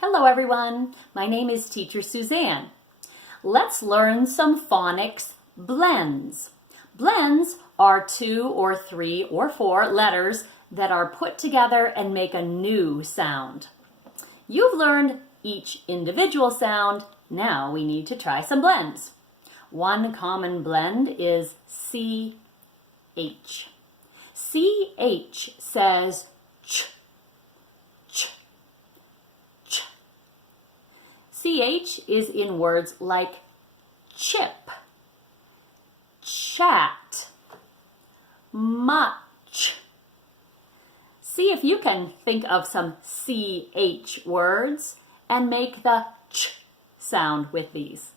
Hello everyone, my name is Teacher Suzanne. Let's learn some phonics blends. Blends are 2 or 3 or 4 letters that are put together and make a new sound. You've learned each individual sound, now we need to try some blends. One common blend is CH. CH says ch. CH is in words like chip, chat, much. See if you can think of some CH words and make the ch sound with these.